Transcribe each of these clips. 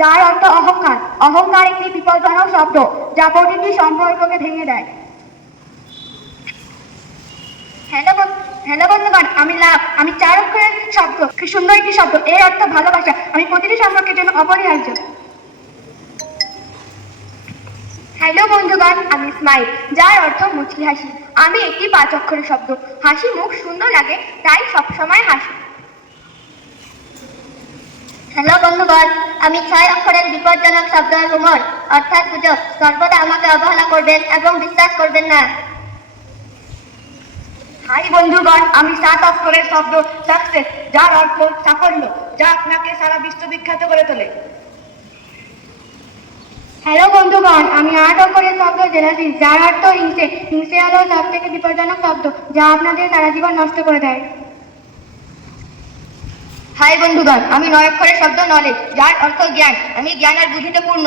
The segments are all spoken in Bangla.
যার অর্থ অহংকার। অহংকার একটি বিপজ্জনক শব্দ যা প্রতিটি সম্পর্ককে ভেঙে দেয়। হ্যালো বন্ধুগণ, আমি লাভ। আমি 4 অক্ষরের শব্দ, কি সুন্দর একটি শব্দ, এর অর্থ ভালোবাসা। আমি প্রতিটি সম্পর্কের জন্য অপরিহার্য। হ্যালো বন্ধুগণ, আমি স্মাইল, যার অর্থ মুচকি হাসি। আমি একটি 5 অক্ষরের শব্দ। হাসি মুখ সুন্দর লাগে, তাই সবসময় হাসি। হ্যালো বন্ধুগণ, আমি 6 অক্ষরের বিপজ্জনক শব্দ রুমর, অর্থাৎ গুজব। সর্বদা আমাকে অবহেলা করবেন এবং বিশ্বাস করবেন না। হাই বন্ধুগণ, আমি 7 অক্ষরের শব্দ সাকসেস, যার অর্থ সাফল্য, যা আপনাকে সারা বিশ্ব বিখ্যাত করে তোলে। হ্যালো বন্ধুগণ, আমি 8 অক্ষরের শব্দ জেলাসি, যার অর্থ হিংসে। হিংসে হলো সব থেকে বিপজ্জনক শব্দ, যা আপনাদের সারা জীবন নষ্ট করে দেয়। হাই বন্ধুগণ, আমি 9 অক্ষরের শব্দ নলেজ, যার অর্থ জ্ঞান। আমি জ্ঞান আর বুদ্ধিতে পূর্ণ।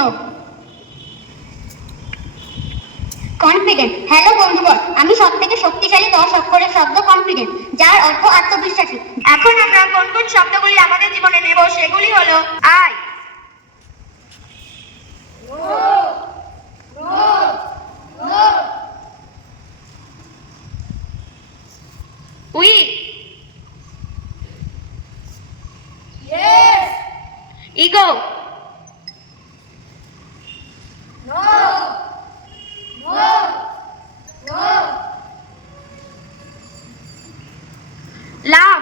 কনফিডেন্ট। হ্যালো বন্ধুগণ, আমি সব থেকে শক্তিশালী 10 অক্ষরের শব্দ কনফিডেন্ট, যার অর্থ আত্মবিশ্বাসী। এখন আমরা কোন কোন শব্দগুলি আমাদের জীবনে নেব সেগুলি হলো I, we, ego, love,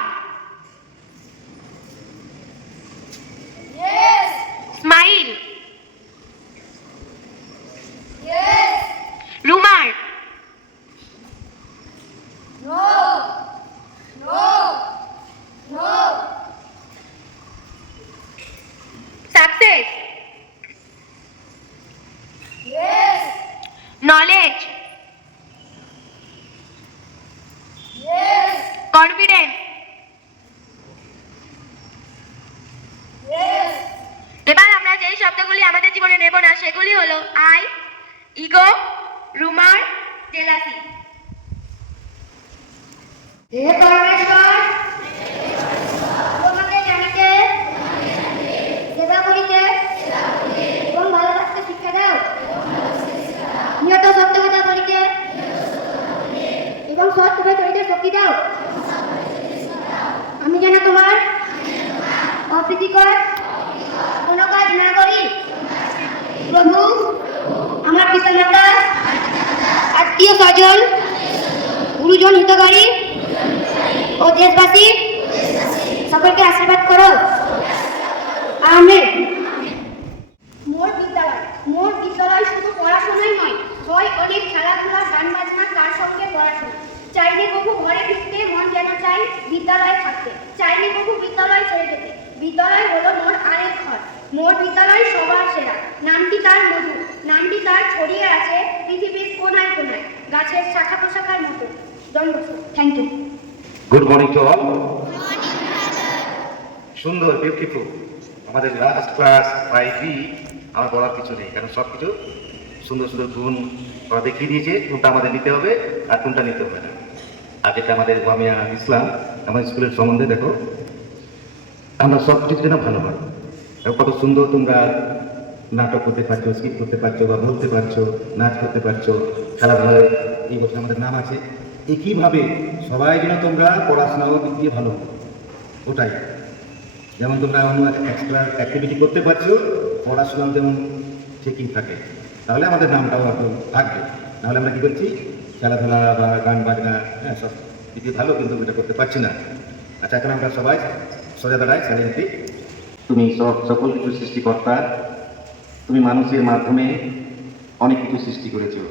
smile, rumour, success, knowledge, confidence. এবার আমরা যে শব্দগুলি আমাদের জীবনে নেব না সেগুলি হলো আই, ইগো, রুমার, জেলাসি। হে পরমেশ্বর, তোমাকে জানিতে, সেবা করিতে এবং ভালোবাসতে শিক্ষা দাও। নিয়ত সত্য কথা বলিতে এবং সৎ ভাবে চলিতে শক্তি দাও। আমি যেন তোমার অপ্রীতিকর কোনো কাজ না করি। প্রভু, আমার পিতামাতা, আত্মীয় স্বজন, গুরুজন, হিতকারী ও দেশবাসী সকলকে আশীর্বাদ করো। আমেন। মোর বিদ্যালয় শুধু পড়াশোনাই নয়, হয় অনেক খেলাধুলা, গান বাজনা, তার সঙ্গে পড়াশোনা। চাইলে বহু ঘরে ফিরতে, মন যেন চাই বিদ্যালয়ে থাকতে। চাইলে বহু বিদ্যালয় ছেড়ে যেতে। বিদ্যালয় হলো মোর আরেক ঘর। মোর বিদ্যালয় সবার সেরা। নামটি তার মধু, নামটি তার ছড়িয়ে আছে পৃথিবীর কোনায় কোনায়, গাছের শাখা প্রশাখার মতো। Thank you. Good morning to all. সুন্দর, বিউটিফুল। আমাদের লাস্ট ক্লাস 5B, আমার বলার কিছু নেই, কারণ সব কিছু সুন্দর সুন্দর গুণ ওরা দেখিয়ে দিয়েছে। কোনটা আমাদের নিতে হবে আর কোনটা নিতে হবে না। আর যেটা আমাদের জামিয়া ইসলাম, আমাদের স্কুলের সম্বন্ধে দেখো, আমরা সব কিছু যেন ভালো হয়। কত সুন্দর তোমরা নাটক করতে পারছো, স্কিপ করতে পারছো, বা বলতে পারছো, নাচ করতে পারছো, খেলাধুলায় এই বছর আমাদের নাম আছে। একইভাবে সবাই যেন তোমরা পড়াশোনাও দিক দিয়ে ভালো, ওটাই। যেমন তোমরা অন্য এক্সট্রা অ্যাক্টিভিটি করতে পারছো, পড়াশোনা যেমন ঠিকই থাকে, তাহলে আমাদের নামটাও হয়তো থাকবে। নাহলে আমরা কী করছি, খেলাধুলা বা গান বাজনা, হ্যাঁ, সব দিকে ভালো, কিন্তু এটা করতে পারছি না। আচ্ছা, এখন আমরা সবাই সোজা দাঁড়াই, সাইলেন্টলি। তুমি সকল কিছু সৃষ্টিকর্তা, তুমি মানুষের মাধ্যমে অনেক কিছু সৃষ্টি করেছো,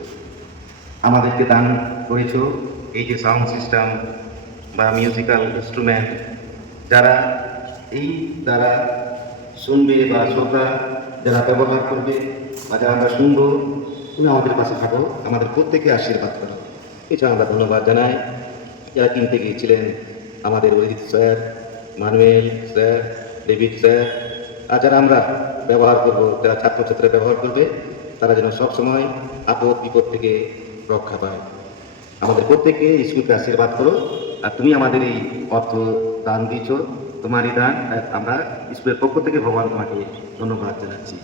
আমাদেরকে দান করেছো এই যে সাউন্ড সিস্টেম বা মিউজিক্যাল ইনস্ট্রুমেন্ট, যারা এই দ্বারা শুনবে বা শ্রোতা যারা ব্যবহার করবে বা যারা আমরা শুনবো, তুমি আমাদের পাশে থাকো, আমাদের প্রত্যেকে আশীর্বাদ করো। এছাড়া আমরা ধন্যবাদ জানাই যারা কিনতে গিয়েছিলেন, আমাদের Arijit sir, Manuel sir, David sir, আর যারা আমরা ব্যবহার করবো, যারা ছাত্রছাত্রীরা ব্যবহার করবে, তারা যেন সবসময় আপদ বিপদ থেকে রক্ষা পায়। আমাদের প্রত্যেককে স্কুলকে আশীর্বাদ করো। আর তুমি আমাদের এই অর্থ দান দিয়েছ, তোমারই দান, আমরা স্কুলের পক্ষ থেকে ভগবান তোমাকে ধন্যবাদ জানাচ্ছি।